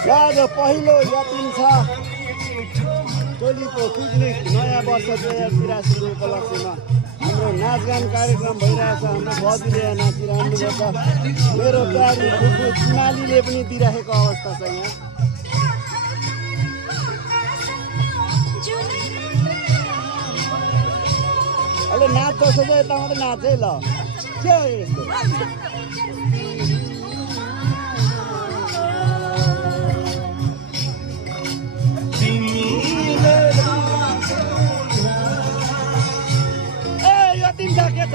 आज पहिलो यतिन्छ टोलीको पिकनिक नयाँ वर्ष 2083 को उपलक्ष्यमा हाम्रो नाचगान कार्यक्रम भइरहेछ। हाम्रो बजुले नाचिरहनु भएको मेरो प्यारी फुपू चिमालीले पनि दिइरहेको अवस्था छ यहाँ। अहिले नाच्छ सोच यता मात्रै नाच है ल के हो यस्तो के छ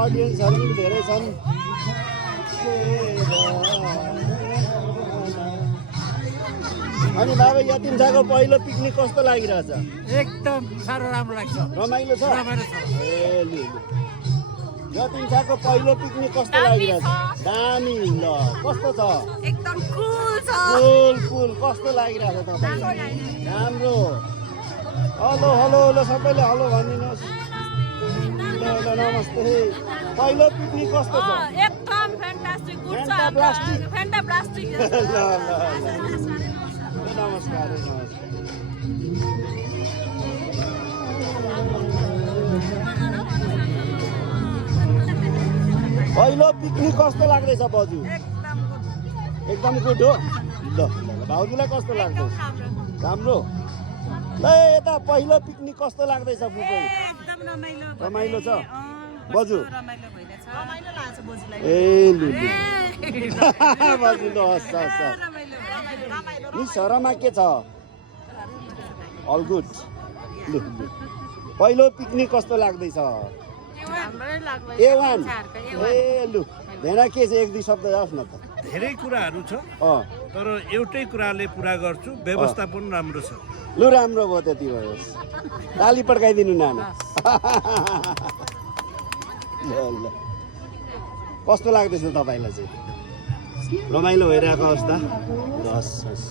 अडियन्सहरू पनि धेरै छन्। अनि बाबा यतिमछाको पहिलो पिकनिक कस्तो लागिरहेछ? एकदम साह्रो राम्रो लाग्छ, रमाइलो छ। रमाइलो छ। ए लु यतिमछाको पहिलो पिकनिक कस्तो लागिरहेछ? दामी ल कस्तो छ? एकदम कुल छ। कुल कस्तो लागिरहेछ तपाईलाई? राम्रो। हेलो हेलो हेलो सबैले हेलो भनिदिनुहोस्। ल ल नमस्ते। पहिलो पिकनिक कस्तो छ? एकदम फ्यान्टास्टिक गुड छ। फ्यान्टास्टिक ल नमस्कार नमस्कार। पहिलो पिकनिक कस्तो लाग्दैछ बजु? एकदम गुड हो। ल भाउजूलाई कस्तो लाग्दैछ? राम्रो। ल यता पहिलो पिकनिक कस्तो लाग्दैछ फुपू? एकदम रमाइलो रमाइलो छ बजु? रमाइलो भइरहेछ। रमाइलो लाग्छ बजुलाई। ए लु बजु ल हस् हस्। नि शरमा के छ? All good. लु पहिलो पिकनिक कस्तो लाग्दैछ? A1 ए लु भेना के छ एक दुई शब्द जाओस् न त। धेरै कुराहरू छ तर एउटै कुराले पुरा गर्छु, व्यवस्थापन राम्रो छ। लु राम्रो भयो त्यति भयो। ताली पड्काइदिनु नाना। ल ल कस्तो लाग्दैछ तपाईँलाई चाहिँ? रमाइलो भइरहेको अवस्था? हस् हस्।